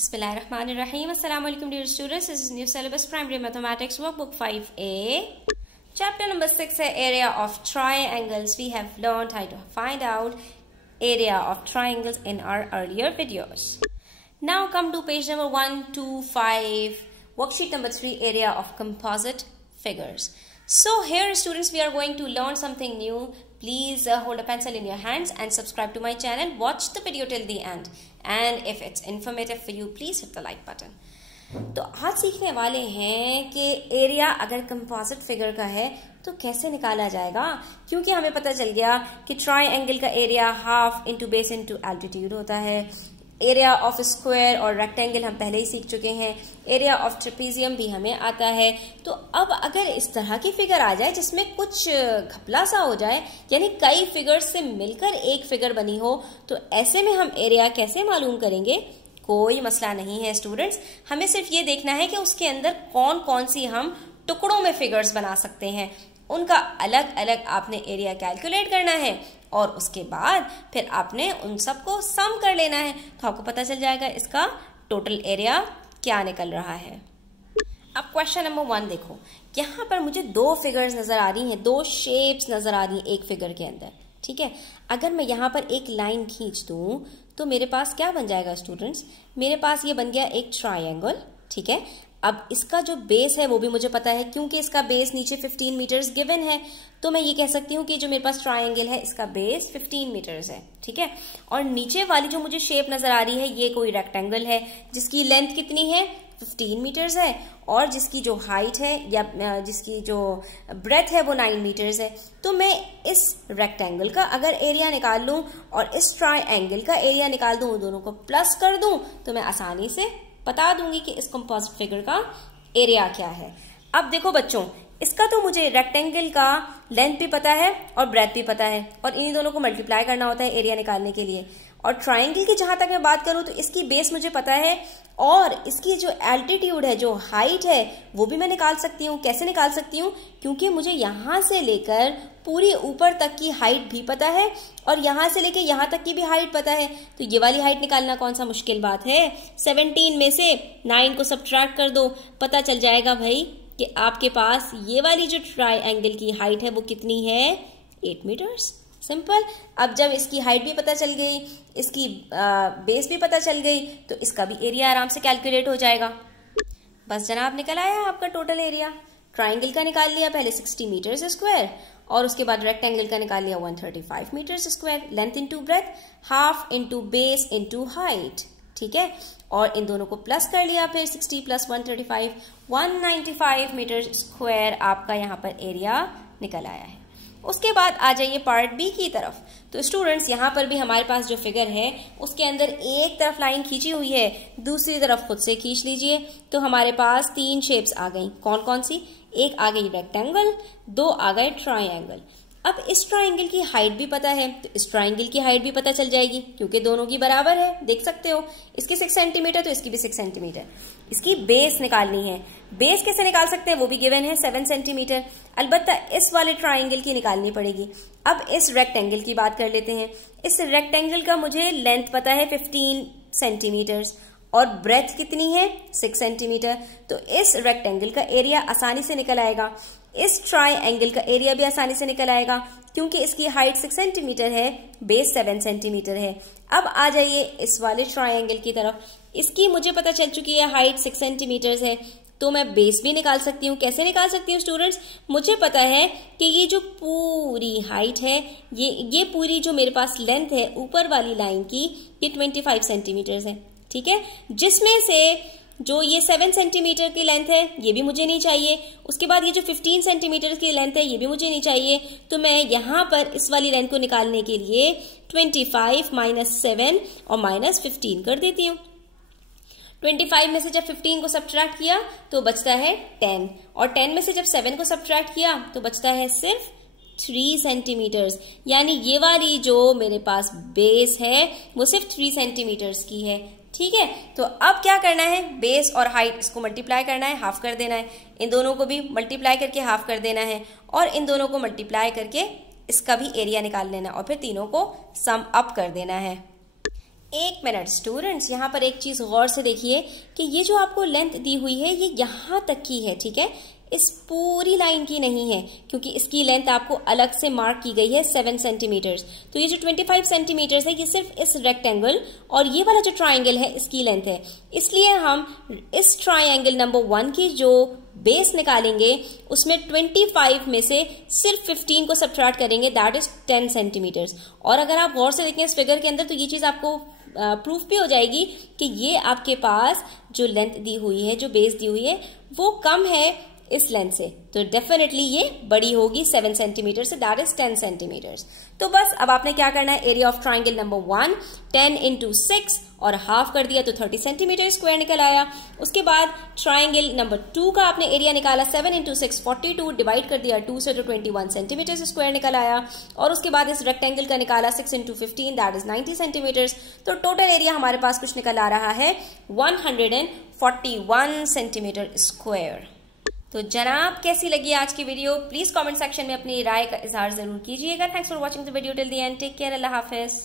Bismillahirrahmanirrahim. Assalamu alaikum dear students. This is new syllabus primary mathematics workbook 5A. Chapter number 6 है area of triangles. We have learned how to find out area of triangles in our earlier videos. Now come to page number 125, worksheet number 3, area of composite figures. So here students, we are going to learn something new. Please hold a pencil in your hands and subscribe to my channel. Watch the video till the end. And if it's informative for you, please hit the like button. तो आज सीखने वाले हैं कि area अगर composite figure का है तो कैसे निकाला जाएगा, क्योंकि हमें पता चल गया कि ट्राइंगल का area half into base into altitude होता है. एरिया ऑफ स्क्वायर और रेक्टेंगल हम पहले ही सीख चुके हैं. एरिया ऑफ ट्रेपीजियम भी हमें आता है. तो अब अगर इस तरह की फिगर आ जाए जिसमें कुछ घपला सा हो जाए, यानी कई फिगर्स से मिलकर एक फिगर बनी हो, तो ऐसे में हम एरिया कैसे मालूम करेंगे? कोई मसला नहीं है स्टूडेंट्स, हमें सिर्फ ये देखना है कि उसके अंदर कौन कौन सी हम टुकड़ों में फिगर्स बना सकते हैं. उनका अलग अलग आपने एरिया कैलकुलेट करना है और उसके बाद फिर आपने उन सबको सम कर लेना है, तो आपको पता चल जाएगा इसका टोटल एरिया क्या निकल रहा है. अब क्वेश्चन नंबर 1 देखो, यहाँ पर मुझे दो फिगर्स नजर आ रही हैं, दो शेप्स नजर आ रही हैं एक फिगर के अंदर. ठीक है, अगर मैं यहाँ पर एक लाइन खींच दूं तो मेरे पास क्या बन जाएगा स्टूडेंट्स? मेरे पास ये बन गया एक ट्राइंगल. ठीक है, अब इसका जो बेस है वो भी मुझे पता है, क्योंकि इसका बेस नीचे 15 मीटर्स गिवन है, तो मैं ये कह सकती हूँ कि जो मेरे पास ट्राइंगल है इसका बेस 15 मीटर्स है. ठीक है, और नीचे वाली जो मुझे शेप नजर आ रही है ये कोई रेक्टेंगल है जिसकी लेंथ कितनी है? 15 मीटर्स है, और जिसकी जो हाइट है या जिसकी जो ब्रेथ है वो 9 मीटर्स है. तो मैं इस रेक्टेंगल का अगर एरिया निकाल लूं और इस ट्राइंगल का एरिया निकाल दूं, दोनों को प्लस कर दूं, तो मैं आसानी से बता दूंगी कि इस कंपोजिट फिगर का एरिया क्या है. अब देखो बच्चों, इसका तो मुझे रेक्टेंगल का लेंथ भी पता है और ब्रेथ भी पता है, और इन्हीं दोनों को मल्टीप्लाई करना होता है एरिया निकालने के लिए. और ट्राइंगल की जहां तक मैं बात करूं तो इसकी बेस मुझे पता है, और इसकी जो एल्टीट्यूड है, जो हाइट है, वो भी मैं निकाल सकती हूँ. कैसे निकाल सकती हूँ? क्योंकि मुझे यहां से लेकर पूरी ऊपर तक की हाइट भी पता है और यहां से लेकर यहां तक की भी हाइट पता है. तो ये वाली हाइट निकालना कौन सा मुश्किल बात है? 17 में से 9 को सब्ट्रैक्ट कर दो, पता चल जाएगा भाई कि आपके पास ये वाली जो ट्राइंगल की हाइट है वो कितनी है? 8 मीटर्स. सिंपल. अब जब इसकी हाइट भी पता चल गई, इसकी बेस भी पता चल गई, तो इसका भी एरिया आराम से कैलकुलेट हो जाएगा. बस जनाब, निकल आया आपका टोटल एरिया. ट्राइंगल का निकाल लिया पहले 60 मीटर्स स्क्वायर, और उसके बाद रेक्टेंगल का निकाल लिया 135 metres square. Length into breadth, half into base into height. ठीक है, और इन दोनों को प्लस कर लिया, फिर 60 प्लस 135, 195 मीटर स्क्वायर आपका यहाँ पर एरिया निकल आया है. उसके बाद आ जाइए पार्ट बी की तरफ. तो स्टूडेंट्स, यहाँ पर भी हमारे पास जो फिगर है उसके अंदर एक तरफ लाइन खींची हुई है, दूसरी तरफ खुद से खींच लीजिए, तो हमारे पास 3 शेप्स आ गई. कौन कौन सी? एक आ गई रेक्टेंगल, 2 आ गए ट्राइंगल. अब इस ट्राइंगल की हाइट भी पता है, तो इस ट्राइंगल की हाइट भी पता चल जाएगी, क्योंकि दोनों की बराबर है. देख सकते हो, इसकी 6 सेंटीमीटर तो इसकी भी 6 सेंटीमीटर. इसकी बेस निकालनी है. बेस कैसे निकाल सकते हैं? वो भी गिवन है 7 सेंटीमीटर. अलबत्ता इस वाले ट्राइंगल की निकालनी पड़ेगी. अब इस रेक्टेंगल की बात कर लेते हैं. इस रेक्टेंगल का मुझे लेंथ पता है 15 सेंटीमीटर्स और ब्रेथ कितनी है? 6 सेंटीमीटर. तो इस रेक्टेंगल का एरिया आसानी से निकल आएगा. इस ट्राइंगल का एरिया भी आसानी से निकल आएगा, क्योंकि इसकी हाइट 6 सेंटीमीटर है, बेस 7 सेंटीमीटर है. अब आ जाइए इस वाले ट्राइंगल की तरफ. इसकी मुझे पता चल चुकी है हाइट 6 सेंटीमीटर है, तो मैं बेस भी निकाल सकती हूँ. कैसे निकाल सकती हूँ स्टूडेंट्स? मुझे पता है कि ये जो पूरी हाइट है, ये पूरी जो मेरे पास लेंथ है ऊपर वाली लाइन की, ये 25 सेंटीमीटर है. ठीक है, जिसमें से जो ये 7 सेंटीमीटर की लेंथ है ये भी मुझे नहीं चाहिए. उसके बाद ये जो 15 सेंटीमीटर की लेंथ है ये भी मुझे नहीं चाहिए. तो मैं यहाँ पर इस वाली लेंथ को निकालने के लिए 25 माइनस 7 और माइनस 15 कर देती हूँ. 25 में से जब 15 को सब्ट्रैक्ट किया तो बचता है 10, और 10 में से जब 7 को सब्ट्रैक्ट किया तो बचता है सिर्फ 3 सेंटीमीटर्स. यानी ये वाली जो मेरे पास बेस है वो सिर्फ 3 सेंटीमीटर्स की है. ठीक है, तो अब क्या करना है? बेस और हाइट इसको मल्टीप्लाई करना है, हाफ कर देना है. इन दोनों को भी मल्टीप्लाई करके हाफ कर देना है, और इन दोनों को मल्टीप्लाई करके इसका भी एरिया निकाल लेना है, और फिर तीनों को सम अप कर देना है. एक मिनट स्टूडेंट्स, यहाँ पर एक चीज गौर से देखिए कि ये जो आपको लेंथ दी हुई है ये यहाँ तक की है, ठीक है, इस पूरी लाइन की नहीं है, क्योंकि इसकी लेंथ आपको अलग से मार्क की गई है 7 सेंटीमीटर्स। तो ये जो 25 सेंटीमीटर्स है ये सिर्फ इस रेक्टेंगल और ये वाला जो ट्राइंगल है इसकी लेंथ है। इसलिए हम इस ट्राइंगल नंबर 1 की जो बेस निकालेंगे उसमें 25 में से सिर्फ 15 को सब्ट्रैक्ट करेंगे, दैट इज 10 सेंटीमीटर्स। और अगर आप गौर से देखें इस फिगर के अंदर तो ये चीज आपको प्रूफ भी हो जाएगी कि ये आपके पास जो लेंथ दी हुई है, जो बेस दी हुई है, वो कम है इस लेंथ से, तो डेफिनेटली ये बड़ी होगी 7 सेंटीमीटर से, दैट इज 10 सेंटीमीटर्स। तो बस अब आपने क्या करना है, area of triangle number 1 10 into 6 और हाफ कर दिया तो 30 सेंटीमीटर स्क्वायर निकल आया। उसके बाद ट्राइंगल नंबर 2 का आपने एरिया निकाला 7 इंटू 6 42, डिवाइड कर दिया 2 से तो 21 सेंटीमीटर स्क्वायर निकल आया। और उसके बाद इस रेक्टेंगल का निकाला 6 इंटू 15, दैट इज 90 सेंटीमीटर्स। तो टोटल एरिया हमारे पास कुछ निकल आ रहा है 141 सेंटीमीटर स्क्वायर। तो जनाब कैसी लगी आज की वीडियो, प्लीज कमेंट सेक्शन में अपनी राय का इजहार जरूर कीजिएगा। Thanks for watching the video till the end, take care, अल्लाह हाफिज।